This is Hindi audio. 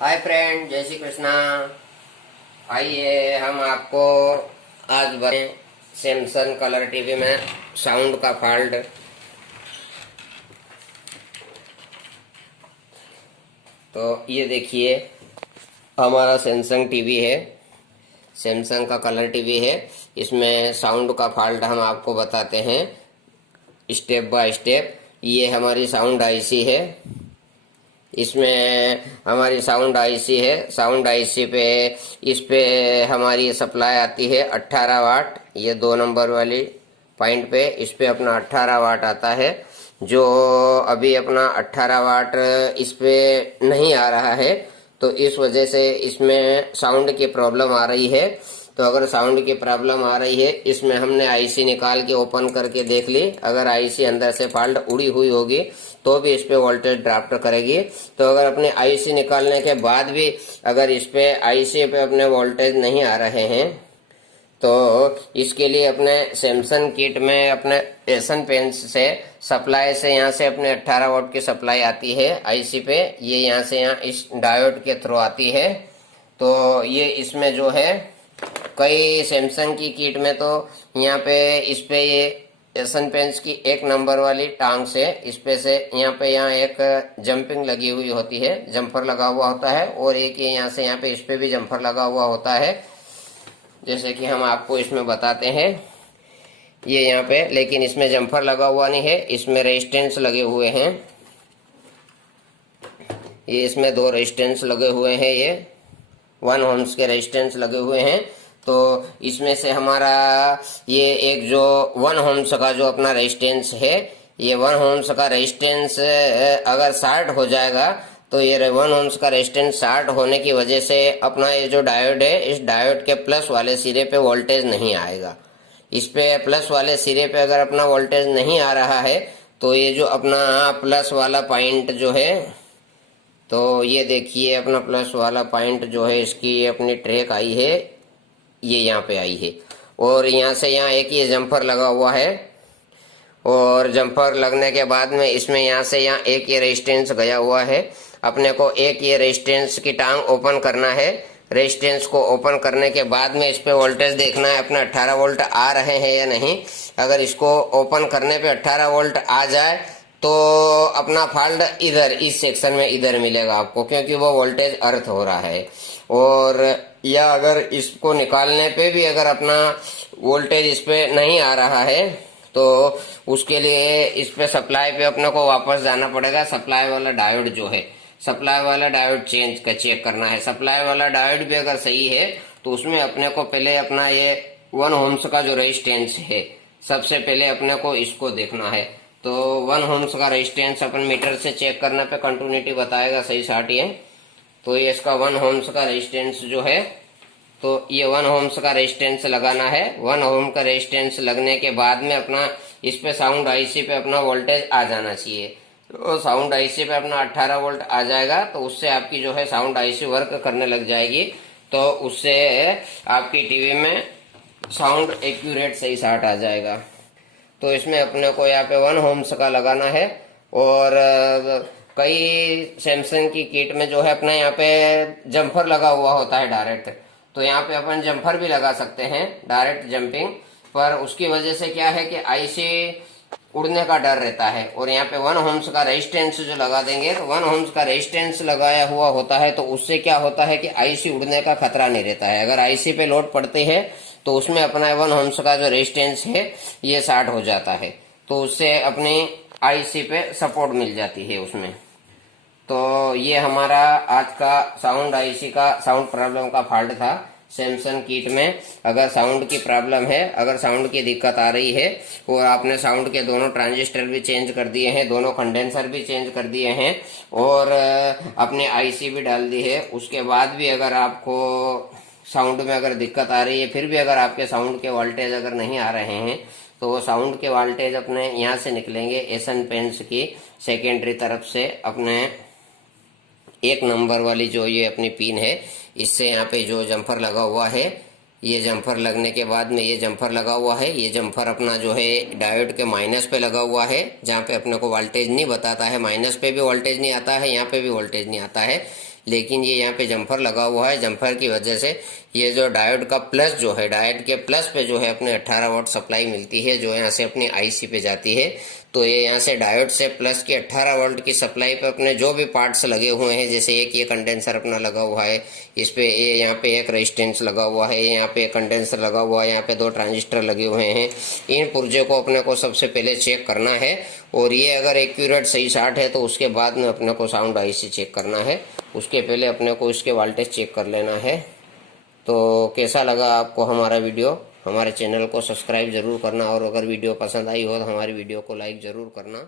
हाय फ्रेंड, जय श्री कृष्णा। आइए हम आपको आज बताएं सैमसंग कलर टीवी में साउंड का फॉल्ट। तो ये देखिए, हमारा सैमसंग टीवी है, सैमसंग का कलर टीवी है। इसमें साउंड का फॉल्ट हम आपको बताते हैं स्टेप बाय स्टेप। ये हमारी साउंड आईसी है, इसमें हमारी साउंड आईसी है। साउंड आईसी पे इस पे हमारी सप्लाई आती है 18 वाट। ये 2 नंबर वाली पॉइंट पे इस पे अपना 18 वाट आता है। जो अभी अपना 18 वाट इस पे नहीं आ रहा है, तो इस वजह से इसमें साउंड की प्रॉब्लम आ रही है। तो अगर साउंड की प्रॉब्लम आ रही है, इसमें हमने आईसी निकाल के ओपन करके देख ली। अगर आईसी अंदर से फॉल्ट उड़ी हुई होगी तो भी इस पे वोल्टेज ड्राफ्ट करेगी। तो अगर अपने आईसी निकालने के बाद भी अगर इस पे आईसी पे अपने वोल्टेज नहीं आ रहे हैं, तो इसके लिए अपने सैमसंग किट में अपने एशियन पेंट्स से सप्लाई से यहाँ से अपने 18 वोल्ट की सप्लाई आती है आईसी पे। ये यहाँ से यहाँ इस डायोड के थ्रू आती है। तो ये इसमें जो है कई सैमसंग की किट में तो यहाँ पे इस पे ये एशियन पेंट्स की 1 नंबर वाली टांग से इस पे से यहाँ एक जंपिंग लगी हुई होती है, जंपर लगा हुआ होता है। और एक ये यहाँ से यहाँ पे इस पे भी जंपर लगा हुआ होता है, जैसे कि हम आपको इसमें बताते हैं। ये यहाँ पे लेकिन इसमें जंपर लगा हुआ नहीं है, इसमें रेजिस्टेंस लगे हुए हैं। ये इसमें 2 रेजिस्टेंस लगे हुए हैं, ये 1 ओम्स के रेजिस्टेंस लगे हुए हैं। तो इसमें से हमारा ये एक जो 1 ओम्स का जो अपना रेजिस्टेंस है, ये 1 ओम्स का रेजिस्टेंस अगर शार्ट हो जाएगा तो ये 1 ओम्स का रेजिस्टेंस शार्ट होने की वजह से अपना ये जो डायोड है, इस डायोड के प्लस वाले सिरे पे वोल्टेज नहीं आएगा। इस पे प्लस वाले सिरे पे अगर अपना वोल्टेज नहीं आ रहा है, तो ये जो अपना प्लस वाला पॉइंट जो है, तो ये देखिए अपना प्लस वाला पॉइंट जो है, इसकी ये अपनी ट्रैक आई है, ये यहाँ पे आई है। और यहाँ से यहाँ एक ये जंपर लगा हुआ है, और जंपर लगने के बाद में इसमें यहाँ से यहाँ एक ये रेजिस्टेंस गया हुआ है। अपने को एक ये रेजिस्टेंस की टांग ओपन करना है। रेजिस्टेंस को ओपन करने के बाद में इस पे वोल्टेज देखना है अपना 18 वोल्ट आ रहे हैं या नहीं। अगर इसको ओपन करने पे 18 वोल्ट आ जाए तो अपना फॉल्ट इधर इस सेक्शन में इधर मिलेगा आपको, क्योंकि वो वोल्टेज अर्थ हो रहा है। और या अगर इसको निकालने पे भी अगर अपना वोल्टेज इस पे नहीं आ रहा है, तो उसके लिए इस पे सप्लाई पे अपने को वापस जाना पड़ेगा। सप्लाई वाला डायोड जो है, सप्लाई वाला डायोड चेक करना है। सप्लाई वाला डायोड भी अगर सही है तो उसमें अपने को पहले अपना ये 1 ओम्स का जो रेजिस्टेंस है, सबसे पहले अपने को इसको देखना है। तो 1 ओम्स का रेजिस्टेंस अपन मीटर से चेक करने पे कंटिन्यूटी बताएगा सही साठ है। तो ये इसका 1 ओम्स का रेजिस्टेंस जो है, तो ये 1 ओम्स का रेजिस्टेंस लगाना है। 1 ओम का रेजिस्टेंस लगने के बाद में अपना इस पे साउंड आईसी पे अपना वोल्टेज आ जाना चाहिए। तो साउंड आईसी पे अपना 18 वोल्ट आ जाएगा, तो उससे आपकी जो है साउंड आईसी वर्क करने लग जाएगी। तो उससे आपकी टीवी में साउंड एक्यूरेट सही साठ आ जाएगा। तो इसमें अपने को यहाँ पे 1 ओम्स का लगाना है। और कई सैमसंग की किट में जो है अपना यहाँ पे जंपर लगा हुआ होता है डायरेक्ट, तो यहाँ पे अपन जंपर भी लगा सकते हैं, डायरेक्ट जंपिंग। पर उसकी वजह से क्या है कि आईसी उड़ने का डर रहता है। और यहाँ पे 1 ओम्स का रेजिस्टेंस जो लगा देंगे, तो 1 ओम्स का रेजिस्टेंस लगाया हुआ होता है, तो उससे क्या होता है कि आईसी उड़ने का खतरा नहीं रहता है। अगर आईसी पे लोड पड़ते हैं तो उसमें अपना 1 ओम्स का जो रेजिस्टेंस है ये शार्ट हो जाता है, तो उससे अपनी आईसी पे सपोर्ट मिल जाती है उसमें। तो ये हमारा आज का साउंड आईसी का साउंड प्रॉब्लम का फॉल्ट था सैमसंग किट में। अगर साउंड की प्रॉब्लम है, अगर साउंड की दिक्कत आ रही है और आपने साउंड के दोनों ट्रांजिस्टर भी चेंज कर दिए हैं, दोनों कंडेंसर भी चेंज कर दिए हैं, और अपने आईसी भी डाल दी है, उसके बाद भी अगर आपको साउंड में अगर दिक्कत आ रही है, फिर भी अगर आपके साउंड के वोल्टेज अगर नहीं आ रहे हैं, तो वो साउंड के वोल्टेज अपने यहाँ से निकलेंगे एशियन पेंट्स की सेकेंडरी तरफ से। अपने 1 नंबर वाली जो ये अपनी पिन है, इससे यहाँ पे जो जंपर लगा हुआ है, ये जंपर लगने के बाद में ये जंपर लगा हुआ है। ये जंपर अपना जो है डायोड के माइनस पे लगा हुआ है, जहाँ पे अपने को वोल्टेज नहीं बताता है। माइनस पे भी वोल्टेज नहीं आता है, यहाँ पे भी वोल्टेज नहीं आता है। लेकिन ये यहाँ पे जम्फर लगा हुआ है। जम्फर की वजह से ये जो डायोड का प्लस जो है, डायोड के प्लस पे जो है अपने 18 वाट सप्लाई मिलती है जो यहाँ से अपनी आईसी पे जाती है। तो ये यहाँ से डायोड से प्लस की 18 वोल्ट की सप्लाई पे अपने जो भी पार्ट्स लगे हुए हैं, जैसे एक ये कंडेंसर अपना लगा हुआ है, इस पे ये यहाँ पे एक रेजिस्टेंस लगा हुआ है, यहाँ पे एक कंडेंसर लगा हुआ है, यहाँ पे 2 ट्रांजिस्टर लगे हुए हैं। इन पुर्जे को अपने को सबसे पहले चेक करना है, और ये अगर एक्यूरेट सही शार्ट है तो उसके बाद में अपने को साउंड आईसी चेक करना है। उसके पहले अपने को इसके वोल्टेज चेक कर लेना है। तो कैसा लगा आपको हमारा वीडियो? हमारे चैनल को सब्सक्राइब जरूर करना, और अगर वीडियो पसंद आई हो तो हमारी वीडियो को लाइक ज़रूर करना।